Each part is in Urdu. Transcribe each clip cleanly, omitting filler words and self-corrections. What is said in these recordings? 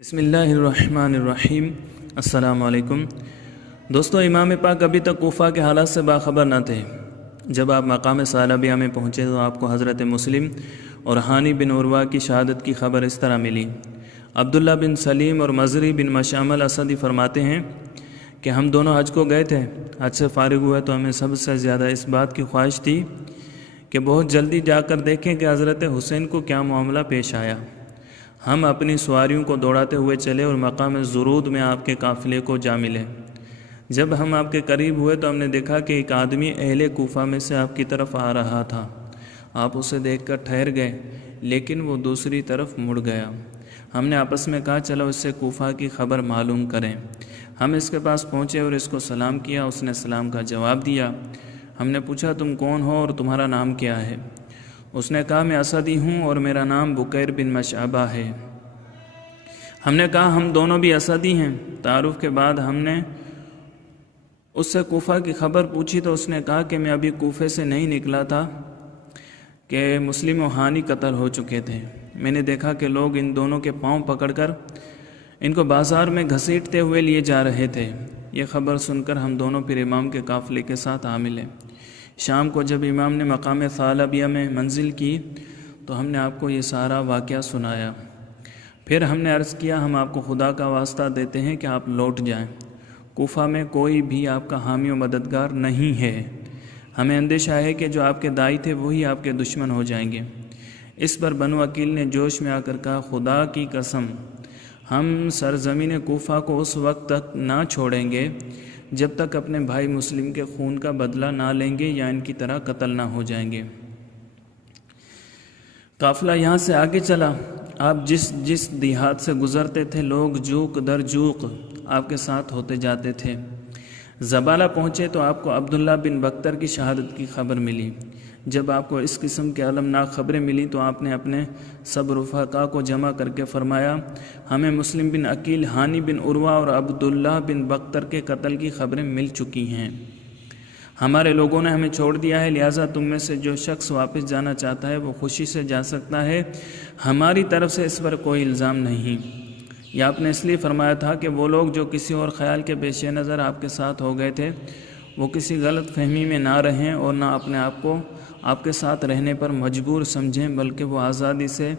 بسم اللہ الرحمن الرحیم۔ السلام علیکم دوستو، امام پاک ابھی تک کوفہ کے حالات سے باخبر نہ تھے۔ جب آپ مقام ثعلبیہ میں پہنچے تو آپ کو حضرت مسلم اور ہانی بن عروہ کی شہادت کی خبر اس طرح ملی۔ عبداللہ بن سلیم اور مزری بن مشعم الاسدی فرماتے ہیں کہ ہم دونوں حج کو گئے تھے۔ حج سے فارغ ہوئے تو ہمیں سب سے زیادہ اس بات کی خواہش تھی کہ بہت جلدی جا کر دیکھیں کہ حضرت حسین کو کیا معاملہ پیش آیا۔ ہم اپنی سواریوں کو دوڑاتے ہوئے چلے اور مقام زرود میں آپ کے قافلے کو جا ملے۔ جب ہم آپ کے قریب ہوئے تو ہم نے دیکھا کہ ایک آدمی اہل کوفہ میں سے آپ کی طرف آ رہا تھا۔ آپ اسے دیکھ کر ٹھہر گئے، لیکن وہ دوسری طرف مڑ گیا۔ ہم نے آپس میں کہا چلو اس سے کوفہ کی خبر معلوم کریں۔ ہم اس کے پاس پہنچے اور اس کو سلام کیا۔ اس نے سلام کا جواب دیا۔ ہم نے پوچھا تم کون ہو اور تمہارا نام کیا ہے؟ اس نے کہا میں اسدی ہوں اور میرا نام بکیر بن مشعبہ ہے۔ ہم نے کہا ہم دونوں بھی اسدی ہیں۔ تعارف کے بعد ہم نے اس سے کوفہ کی خبر پوچھی تو اس نے کہا کہ میں ابھی کوفے سے نہیں نکلا تھا کہ مسلم و ہانی قتل ہو چکے تھے۔ میں نے دیکھا کہ لوگ ان دونوں کے پاؤں پکڑ کر ان کو بازار میں گھسیٹتے ہوئے لیے جا رہے تھے۔ یہ خبر سن کر ہم دونوں پھر امام کے قافلے کے ساتھ آ ملے۔ شام کو جب امام نے مقام ثعلبیہ میں منزل کی تو ہم نے آپ کو یہ سارا واقعہ سنایا۔ پھر ہم نے عرض کیا ہم آپ کو خدا کا واسطہ دیتے ہیں کہ آپ لوٹ جائیں۔ کوفہ میں کوئی بھی آپ کا حامی و مددگار نہیں ہے۔ ہمیں اندیشہ ہے کہ جو آپ کے دائی تھے وہی آپ کے دشمن ہو جائیں گے۔ اس پر بنو عقیل نے جوش میں آ کر کہا خدا کی قسم ہم سرزمین کوفہ کو اس وقت تک نہ چھوڑیں گے جب تک اپنے بھائی مسلم کے خون کا بدلہ نہ لیں گے یا ان کی طرح قتل نہ ہو جائیں گے۔ قافلہ یہاں سے آگے چلا۔ آپ جس دیہات سے گزرتے تھے لوگ جوق در جوق آپ کے ساتھ ہوتے جاتے تھے۔ زبالہ پہنچے تو آپ کو عبداللہ بن بختر کی شہادت کی خبر ملی۔ جب آپ کو اس قسم کے المناک خبریں ملی تو آپ نے اپنے سب رفقا کو جمع کر کے فرمایا ہمیں مسلم بن عقیل، ہانی بن عروہ اور عبداللہ بن بختر کے قتل کی خبریں مل چکی ہیں۔ ہمارے لوگوں نے ہمیں چھوڑ دیا ہے، لہٰذا تم میں سے جو شخص واپس جانا چاہتا ہے وہ خوشی سے جا سکتا ہے۔ ہماری طرف سے اس پر کوئی الزام نہیں۔ یہ آپ نے اس لیے فرمایا تھا کہ وہ لوگ جو کسی اور خیال کے پیش نظر آپ کے ساتھ ہو گئے تھے وہ کسی غلط فہمی میں نہ رہیں اور نہ اپنے آپ کو آپ کے ساتھ رہنے پر مجبور سمجھیں، بلکہ وہ آزادی سے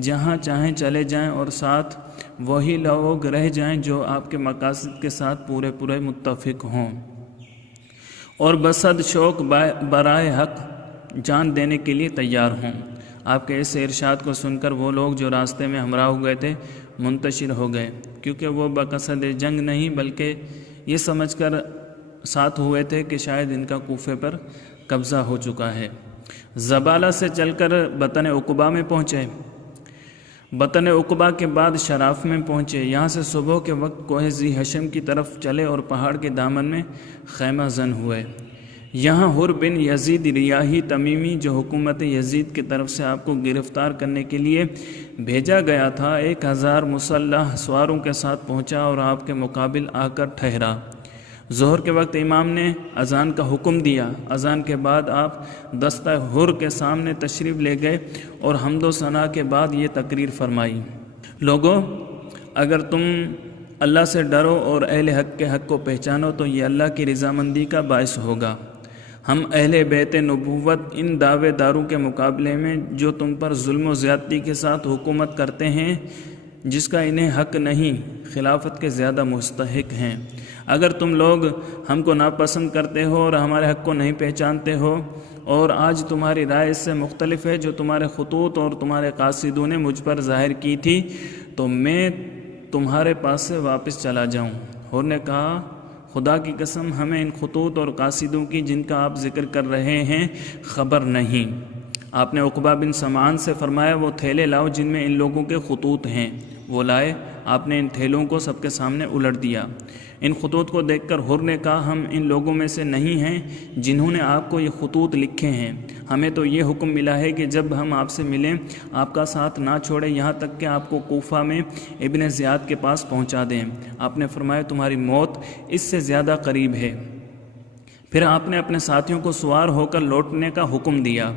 جہاں چاہیں چلے جائیں اور ساتھ وہی لوگ رہ جائیں جو آپ کے مقاصد کے ساتھ پورے متفق ہوں اور بصد شوق برائے حق جان دینے کے لیے تیار ہوں۔ آپ کے اس ارشاد کو سن کر وہ لوگ جو راستے میں ہمراہ ہو گئے تھے منتشر ہو گئے، کیونکہ وہ بقصد جنگ نہیں بلکہ یہ سمجھ کر ساتھ ہوئے تھے کہ شاید ان کا کوفے پر قبضہ ہو چکا ہے۔ زبالہ سے چل کر بطن عقبہ میں پہنچے۔ بطن عقبہ کے بعد شراف میں پہنچے۔ یہاں سے صبح کے وقت کوہ ذی حشم کی طرف چلے اور پہاڑ کے دامن میں خیمہ زن ہوئے۔ یہاں حر بن یزید ریاحی تمیمی جو حکومت یزید کی طرف سے آپ کو گرفتار کرنے کے لیے بھیجا گیا تھا 1000 مسلح سواروں کے ساتھ پہنچا اور آپ کے مقابل آ کر ٹھہرا۔ ظہر کے وقت امام نے اذان کا حکم دیا۔ اذان کے بعد آپ دستہ حر کے سامنے تشریف لے گئے اور حمد و ثنا کے بعد یہ تقریر فرمائی لوگو اگر تم اللہ سے ڈرو اور اہل حق کے حق کو پہچانو تو یہ اللہ کی رضامندی کا باعث ہوگا۔ ہم اہل بیت نبوت ان دعوے داروں کے مقابلے میں جو تم پر ظلم و زیادتی کے ساتھ حکومت کرتے ہیں جس کا انہیں حق نہیں، خلافت کے زیادہ مستحق ہیں۔ اگر تم لوگ ہم کو ناپسند کرتے ہو اور ہمارے حق کو نہیں پہچانتے ہو اور آج تمہاری رائے اس سے مختلف ہے جو تمہارے خطوط اور تمہارے قاصدوں نے مجھ پر ظاہر کی تھی تو میں تمہارے پاس سے واپس چلا جاؤں۔ حر نے کہا خدا کی قسم ہمیں ان خطوط اور قاصدوں کی جن کا آپ ذکر کر رہے ہیں خبر نہیں۔ آپ نے عقبہ بن سمعان سے فرمایا وہ تھیلے لاؤ جن میں ان لوگوں کے خطوط ہیں۔ وہ لائے۔ آپ نے ان تھیلوں کو سب کے سامنے الٹ دیا۔ ان خطوط کو دیکھ کر حر نے کہا ہم ان لوگوں میں سے نہیں ہیں جنہوں نے آپ کو یہ خطوط لکھے ہیں۔ ہمیں تو یہ حکم ملا ہے کہ جب ہم آپ سے ملیں آپ کا ساتھ نہ چھوڑیں یہاں تک کہ آپ کو کوفہ میں ابن زیاد کے پاس پہنچا دیں۔ آپ نے فرمایا تمہاری موت اس سے زیادہ قریب ہے۔ پھر آپ نے اپنے ساتھیوں کو سوار ہو کر لوٹنے کا حکم دیا۔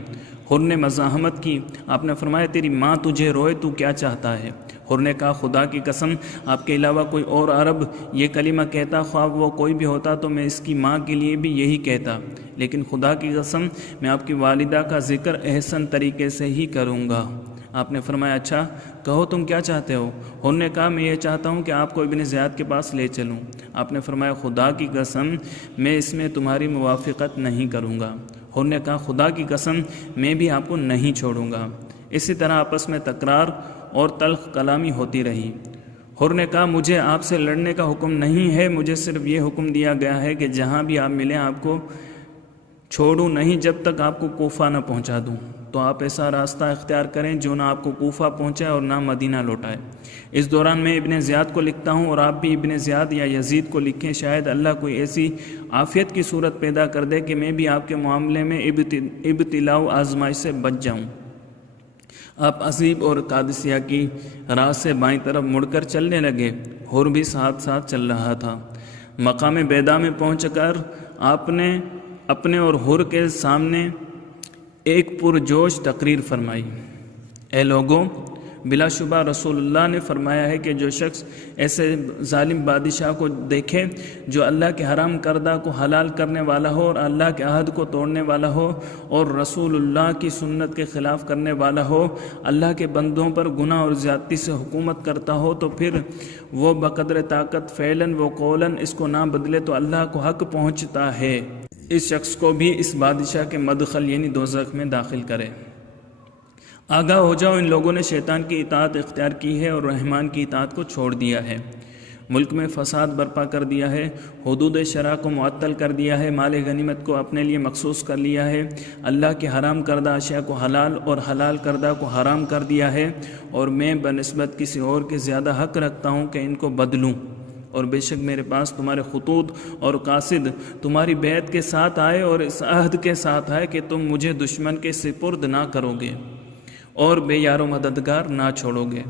حر نے مزاحمت کی۔ آپ نے فرمایا تیری ماں تجھے روئے تو کیا چاہتا ہے؟ حر نے کہا خدا کی قسم آپ کے علاوہ کوئی اور عرب یہ کلمہ کہتا، خواہ وہ کوئی بھی ہوتا تو میں اس کی ماں کے لیے بھی یہی کہتا، لیکن خدا کی قسم میں آپ کی والدہ کا ذکر احسن طریقے سے ہی کروں گا۔ آپ نے فرمایا اچھا کہو تم کیا چاہتے ہو؟ حر نے کہا میں یہ چاہتا ہوں کہ آپ کو ابن زیاد کے پاس لے چلوں۔ آپ نے فرمایا خدا کی قسم میں اس میں تمہاری موافقت نہیں کروں گا۔ حر نے کہا خدا کی قسم میں بھی آپ کو نہیں چھوڑوں گا۔ اسی طرح آپس میں تکرار اور تلخ کلامی ہوتی رہی۔ حر نے کہا مجھے آپ سے لڑنے کا حکم نہیں ہے، مجھے صرف یہ حکم دیا گیا ہے کہ جہاں بھی آپ ملیں آپ کو چھوڑوں نہیں جب تک آپ کو کوفہ نہ پہنچا دوں۔ تو آپ ایسا راستہ اختیار کریں جو نہ آپ کو کوفہ پہنچائے اور نہ مدینہ لوٹائے۔ اس دوران میں ابن زیاد کو لکھتا ہوں اور آپ بھی ابن زیاد یا یزید کو لکھیں، شاید اللہ کوئی ایسی عافیت کی صورت پیدا کر دے کہ میں بھی آپ کے معاملے میں ابتلاء و آزمائش سے بچ جاؤں۔ آپ عزیب اور قادسیہ کی راہ سے بائیں طرف مڑ کر چلنے لگے۔ حر بھی ساتھ ساتھ چل رہا تھا۔ مقام بیدا میں پہنچ کر آپ نے اپنے اور حر کے سامنے ایک پرجوش تقریر فرمائی۔ اے لوگوں، بلا شبہ رسول اللہ نے فرمایا ہے کہ جو شخص ایسے ظالم بادشاہ کو دیکھے جو اللہ کے حرام کردہ کو حلال کرنے والا ہو اور اللہ کے عہد کو توڑنے والا ہو اور رسول اللہ کی سنت کے خلاف کرنے والا ہو، اللہ کے بندوں پر گناہ اور زیادتی سے حکومت کرتا ہو، تو پھر وہ بقدر طاقت فعلاً و قولاً اس کو نہ بدلے تو اللہ کو حق پہنچتا ہے، اس شخص کو بھی اس بادشاہ کے مدخل یعنی دوزخ میں داخل کرے۔ آگاہ ہو جاؤ، ان لوگوں نے شیطان کی اطاعت اختیار کی ہے اور رحمان کی اطاعت کو چھوڑ دیا ہے، ملک میں فساد برپا کر دیا ہے، حدود شرع کو معطل کر دیا ہے، مال غنیمت کو اپنے لیے مخصوص کر لیا ہے، اللہ کے حرام کردہ اشیاء کو حلال اور حلال کردہ کو حرام کر دیا ہے، اور میں بنسبت کسی اور کے زیادہ حق رکھتا ہوں کہ ان کو بدلوں، اور بے شک میرے پاس تمہارے خطوط اور قاصد تمہاری بیعت کے ساتھ آئے اور اس عہد کے ساتھ آئے کہ تم مجھے دشمن کے سپرد نہ کرو گے اور بے یار و مددگار نہ چھوڑو گے،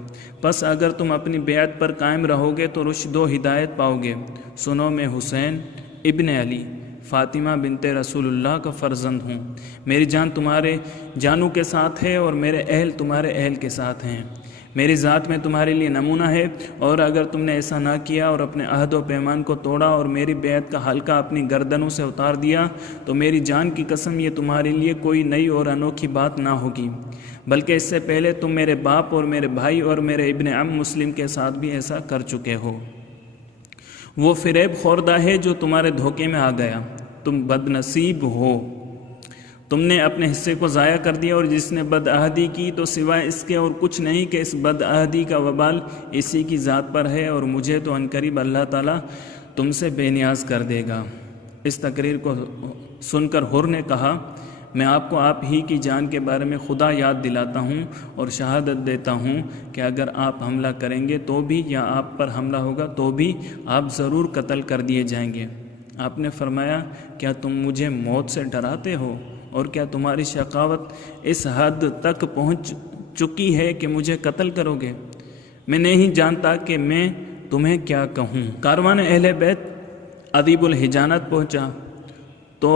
پس اگر تم اپنی بیعت پر قائم رہو گے تو رشد و ہدایت پاؤ گے۔ سنو، میں حسین ابن علی فاطمہ بنت رسول اللہ کا فرزند ہوں، میری جان تمہارے جانوں کے ساتھ ہے اور میرے اہل تمہارے اہل کے ساتھ ہیں، میری ذات میں تمہارے لیے نمونہ ہے، اور اگر تم نے ایسا نہ کیا اور اپنے عہد و پیمان کو توڑا اور میری بیعت کا حلقہ اپنی گردنوں سے اتار دیا تو میری جان کی قسم یہ تمہارے لیے کوئی نئی اور انوکھی بات نہ ہوگی، بلکہ اس سے پہلے تم میرے باپ اور میرے بھائی اور میرے ابن عم مسلم کے ساتھ بھی ایسا کر چکے ہو۔ وہ فریب خوردہ ہے جو تمہارے دھوکے میں آ گیا، تم بد نصیب ہو، تم نے اپنے حصے کو ضائع کر دیا، اور جس نے بد عہدی کی تو سوائے اس کے اور کچھ نہیں کہ اس بد عہدی کا وبال اسی کی ذات پر ہے، اور مجھے تو عنقریب اللہ تعالیٰ تم سے بے نیاز کر دے گا۔ اس تقریر کو سن کر حر نے کہا میں آپ کو آپ ہی کی جان کے بارے میں خدا یاد دلاتا ہوں اور شہادت دیتا ہوں کہ اگر آپ حملہ کریں گے تو بھی یا آپ پر حملہ ہوگا تو بھی آپ ضرور قتل کر دیے جائیں گے۔ آپ نے فرمایا کیا تم مجھے موت سے ڈراتے ہو، اور کیا تمہاری شقاوت اس حد تک پہنچ چکی ہے کہ مجھے قتل کرو گے؟ میں نہیں جانتا کہ میں تمہیں کیا کہوں۔ کاروان اہل بیت ادیب الحجانت پہنچا تو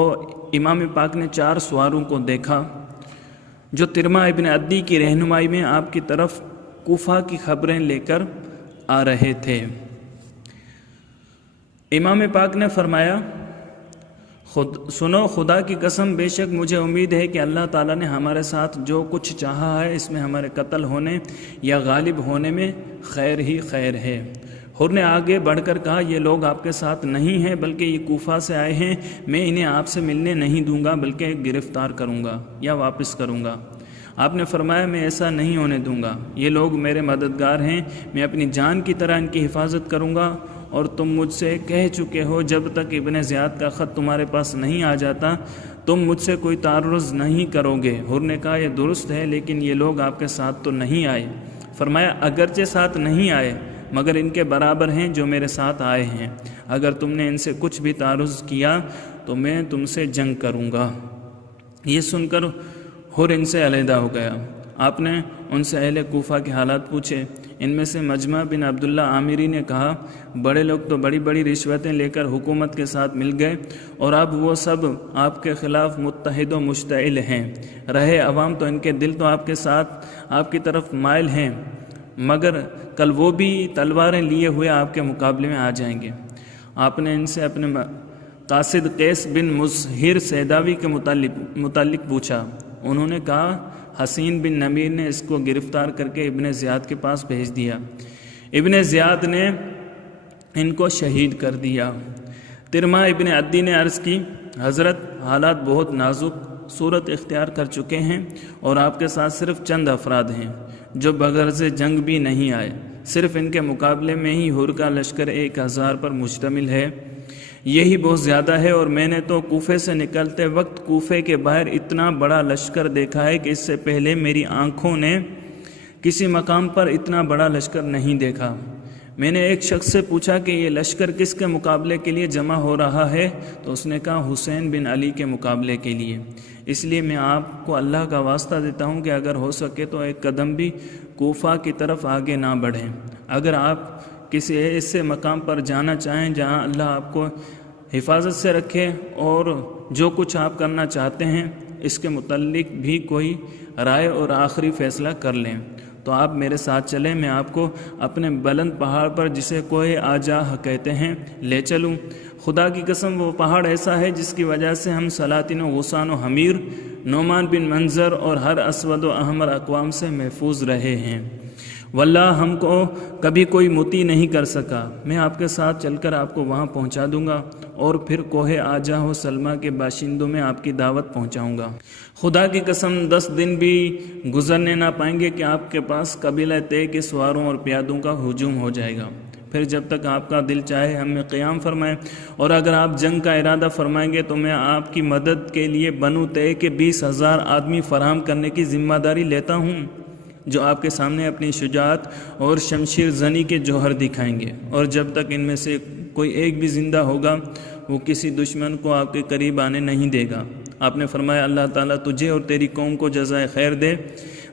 امام پاک نے 4 سواروں کو دیکھا جو ترمہ ابن عدی کی رہنمائی میں آپ کی طرف کوفہ کی خبریں لے کر آ رہے تھے۔ امام پاک نے فرمایا سنو، خدا کی قسم بے شک مجھے امید ہے کہ اللہ تعالیٰ نے ہمارے ساتھ جو کچھ چاہا ہے اس میں ہمارے قتل ہونے یا غالب ہونے میں خیر ہی خیر ہے۔ حر نے آگے بڑھ کر کہا یہ لوگ آپ کے ساتھ نہیں ہیں بلکہ یہ کوفہ سے آئے ہیں، میں انہیں آپ سے ملنے نہیں دوں گا بلکہ گرفتار کروں گا یا واپس کروں گا۔ آپ نے فرمایا میں ایسا نہیں ہونے دوں گا، یہ لوگ میرے مددگار ہیں، میں اپنی جان کی طرح ان کی حفاظت کروں گا، اور تم مجھ سے کہہ چکے ہو جب تک ابن زیاد کا خط تمہارے پاس نہیں آ جاتا تم مجھ سے کوئی تعرض نہیں کرو گے۔ حر نے کہا یہ درست ہے، لیکن یہ لوگ آپ کے ساتھ تو نہیں آئے۔ فرمایا اگرچہ ساتھ نہیں آئے مگر ان کے برابر ہیں جو میرے ساتھ آئے ہیں، اگر تم نے ان سے کچھ بھی تعرض کیا تو میں تم سے جنگ کروں گا۔ یہ سن کر حر ان سے علیحدہ ہو گیا۔ آپ نے ان سے اہل کوفہ کے حالات پوچھے۔ ان میں سے مجمع بن عبداللہ عامری نے کہا بڑے لوگ تو بڑی بڑی رشوتیں لے کر حکومت کے ساتھ مل گئے اور اب وہ سب آپ کے خلاف متحد و مشتعل ہیں، رہے عوام تو ان کے دل تو آپ کے ساتھ آپ کی طرف مائل ہیں، مگر کل وہ بھی تلواریں لیے ہوئے آپ کے مقابلے میں آ جائیں گے۔ آپ نے ان سے اپنے قاصد قیس بن مظہر سیداوی کے متعلق پوچھا۔ انہوں نے کہا حسین بن نمیر نے اس کو گرفتار کر کے ابن زیاد کے پاس بھیج دیا، ابن زیاد نے ان کو شہید کر دیا۔ ترما ابن عدی نے عرض کی حضرت حالات بہت نازک صورت اختیار کر چکے ہیں اور آپ کے ساتھ صرف چند افراد ہیں جو بغرض جنگ بھی نہیں آئے، صرف ان کے مقابلے میں ہی حر کا لشکر 1000 پر مشتمل ہے، یہی بہت زیادہ ہے، اور میں نے تو کوفے سے نکلتے وقت کوفے کے باہر اتنا بڑا لشکر دیکھا ہے کہ اس سے پہلے میری آنکھوں نے کسی مقام پر اتنا بڑا لشکر نہیں دیکھا۔ میں نے ایک شخص سے پوچھا کہ یہ لشکر کس کے مقابلے کے لیے جمع ہو رہا ہے، تو اس نے کہا حسین بن علی کے مقابلے کے لیے۔ اس لیے میں آپ کو اللہ کا واسطہ دیتا ہوں کہ اگر ہو سکے تو ایک قدم بھی کوفہ کی طرف آگے نہ بڑھیں۔ اگر آپ کسی ایسے مقام پر جانا چاہیں جہاں اللہ آپ کو حفاظت سے رکھے اور جو کچھ آپ کرنا چاہتے ہیں اس کے متعلق بھی کوئی رائے اور آخری فیصلہ کر لیں، تو آپ میرے ساتھ چلیں، میں آپ کو اپنے بلند پہاڑ پر جسے کوہ آجاہ کہتے ہیں لے چلوں۔ خدا کی قسم وہ پہاڑ ایسا ہے جس کی وجہ سے ہم سلاطین و غسان و حمیر، نعمان بن منظر اور ہر اسود و احمر اقوام سے محفوظ رہے ہیں۔ واللہ ہم کو کبھی کوئی مطیع نہیں کر سکا۔ میں آپ کے ساتھ چل کر آپ کو وہاں پہنچا دوں گا اور پھر کوہ آجاہ و سلمہ کے باشندوں میں آپ کی دعوت پہنچاؤں گا۔ خدا کی قسم 10 دن بھی گزرنے نہ پائیں گے کہ آپ کے پاس قبیلہ طے کے سواروں اور پیادوں کا ہجوم ہو جائے گا۔ پھر جب تک آپ کا دل چاہے ہم میں قیام فرمائیں، اور اگر آپ جنگ کا ارادہ فرمائیں گے تو میں آپ کی مدد کے لیے بنو طے کے 20,000 آدمی فراہم کرنے کی ذمہ داری لیتا ہوں، جو آپ کے سامنے اپنی شجاعت اور شمشیر زنی کے جوہر دکھائیں گے، اور جب تک ان میں سے کوئی ایک بھی زندہ ہوگا وہ کسی دشمن کو آپ کے قریب آنے نہیں دے گا۔ آپ نے فرمایا اللہ تعالیٰ تجھے اور تیری قوم کو جزائے خیر دے۔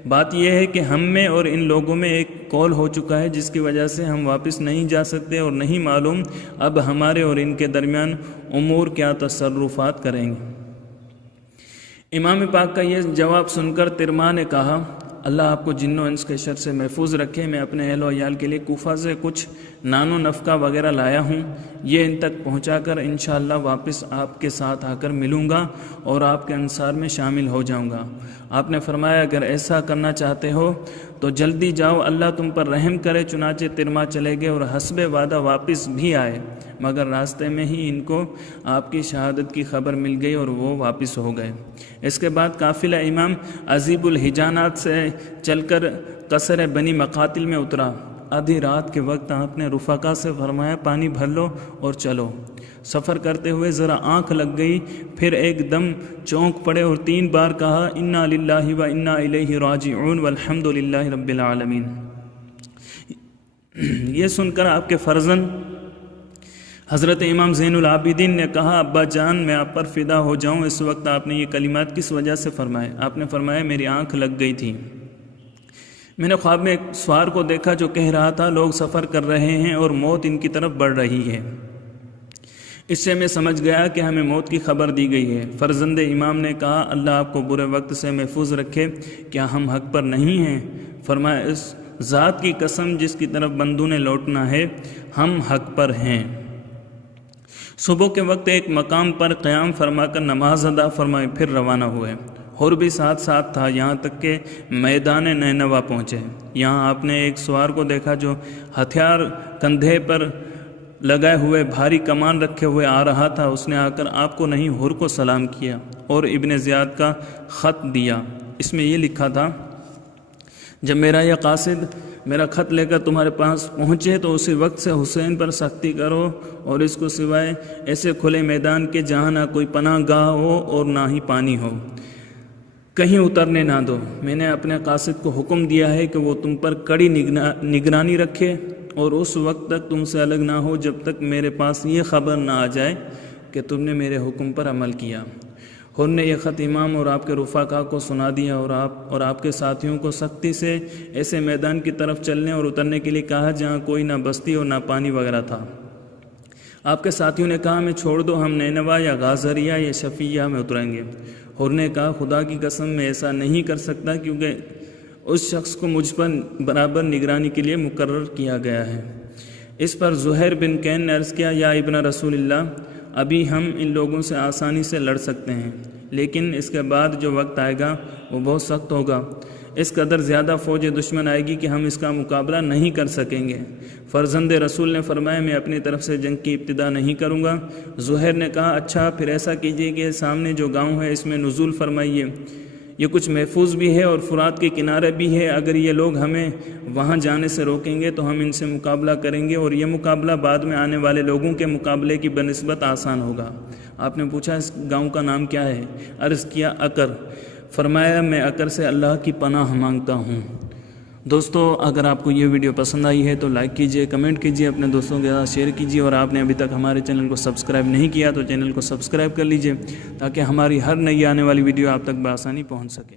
بات یہ ہے کہ ہم میں اور ان لوگوں میں ایک قول ہو چکا ہے جس کی وجہ سے ہم واپس نہیں جا سکتے، اور نہیں معلوم اب ہمارے اور ان کے درمیان امور کیا تصرفات کریں گے۔ امام پاک کا یہ جواب سن کر ترما نے کہا اللہ آپ کو جن و انس کے شر سے محفوظ رکھے، میں اپنے اہل و عیال کے لیے کوفہ سے کچھ نان و نفقہ وغیرہ لایا ہوں، یہ ان تک پہنچا کر انشاءاللہ واپس آپ کے ساتھ آ کر ملوں گا اور آپ کے انصار میں شامل ہو جاؤں گا۔ آپ نے فرمایا اگر ایسا کرنا چاہتے ہو تو جلدی جاؤ، اللہ تم پر رحم کرے۔ چنانچہ ترما چلے گئے اور حسب وعدہ واپس بھی آئے، مگر راستے میں ہی ان کو آپ کی شہادت کی خبر مل گئی اور وہ واپس ہو گئے۔ اس کے بعد قافلہ امام عزیب الحجانات سے چل کر قصر بنی مقاتل میں اترا۔ آدھی رات کے وقت آپ نے رفقا سے فرمایا پانی بھر لو اور چلو۔ سفر کرتے ہوئے ذرا آنکھ لگ گئی، پھر ایک دم چونک پڑے اور 3 بار کہا انا للہ و انا الیہ راجعون والحمد للہ رب العالمین۔ یہ سن کر آپ کے فرزند حضرت امام زین العابدین نے کہا ابا جان میں آپ پر فدا ہو جاؤں۔ اس وقت آپ نے یہ کلمات کس وجہ سے فرمائے؟ آپ نے فرمایا میری آنکھ لگ گئی تھی، میں نے خواب میں ایک سوار کو دیکھا جو کہہ رہا تھا لوگ سفر کر رہے ہیں اور موت ان کی طرف بڑھ رہی ہے۔ اس سے میں سمجھ گیا کہ ہمیں موت کی خبر دی گئی ہے۔ فرزند امام نے کہا اللہ آپ کو برے وقت سے محفوظ رکھے، کیا ہم حق پر نہیں ہیں؟ فرمایا اس ذات کی قسم جس کی طرف بندوں نے لوٹنا ہے ہم حق پر ہیں۔ صبح کے وقت ایک مقام پر قیام فرما کر نماز ادا فرمائی، پھر روانہ ہوئے۔ اور بھی ساتھ ساتھ تھا، یہاں تک کہ میدان نینوا پہنچے۔ یہاں آپ نے ایک سوار کو دیکھا جو ہتھیار کندھے پر لگائے ہوئے بھاری کمان رکھے ہوئے آ رہا تھا۔ اس نے آ کر آپ کو نہیں حر کو سلام کیا اور ابن زیاد کا خط دیا۔ اس میں یہ لکھا تھا جب میرا یہ قاصد میرا خط لے کر تمہارے پاس پہنچے تو اسی وقت سے حسین پر سختی کرو اور اس کو سوائے ایسے کھلے میدان کے جہاں نہ کوئی پناہ گاہ ہو اور نہ ہی پانی ہو کہیں اترنے نہ دو۔ میں نے اپنے قاصد کو حکم دیا ہے کہ وہ تم پر کڑی نگرانی رکھے اور اس وقت تک تم سے الگ نہ ہو جب تک میرے پاس یہ خبر نہ آ جائے کہ تم نے میرے حکم پر عمل کیا۔ حر نے یہ خط امام اور آپ کے رفقا کو سنا دیا اور آپ کے ساتھیوں کو سختی سے ایسے میدان کی طرف چلنے اور اترنے کے لیے کہا جہاں کوئی نہ بستی اور نہ پانی وغیرہ تھا۔ آپ کے ساتھیوں نے کہا ہمیں چھوڑ دو، ہم نینوا یا غازریہ یا شفیہ میں اتریں گے۔ حر نے کہا خدا کی قسم میں ایسا نہیں کر سکتا، کیونکہ اس شخص کو مجھ پر برابر نگرانی کے لیے مقرر کیا گیا ہے۔ اس پر زہیر بن کین نے عرض کیا، یا ابن رسول اللہ، ابھی ہم ان لوگوں سے آسانی سے لڑ سکتے ہیں، لیکن اس کے بعد جو وقت آئے گا وہ بہت سخت ہوگا، اس قدر زیادہ فوج دشمن آئے گی کہ ہم اس کا مقابلہ نہیں کر سکیں گے۔ فرزند رسول نے فرمایا، میں اپنی طرف سے جنگ کی ابتدا نہیں کروں گا۔ زہیر نے کہا، اچھا پھر ایسا کیجئے کہ سامنے جو گاؤں ہے اس میں نزول فرمائیے، یہ کچھ محفوظ بھی ہے اور فرات کے کنارے بھی ہے، اگر یہ لوگ ہمیں وہاں جانے سے روکیں گے تو ہم ان سے مقابلہ کریں گے، اور یہ مقابلہ بعد میں آنے والے لوگوں کے مقابلے کی بنسبت آسان ہوگا۔ آپ نے پوچھا اس گاؤں کا نام کیا ہے؟ عرض کیا عقر۔ فرمایا، میں عقر سے اللہ کی پناہ مانگتا ہوں۔ دوستو، اگر آپ کو یہ ویڈیو پسند آئی ہے تو لائک کیجئے، کمنٹ کیجئے، اپنے دوستوں کے ساتھ شیئر کیجئے، اور آپ نے ابھی تک ہمارے چینل کو سبسکرائب نہیں کیا تو چینل کو سبسکرائب کر لیجئے تاکہ ہماری ہر نئی آنے والی ویڈیو آپ تک بآسانی پہنچ سکے۔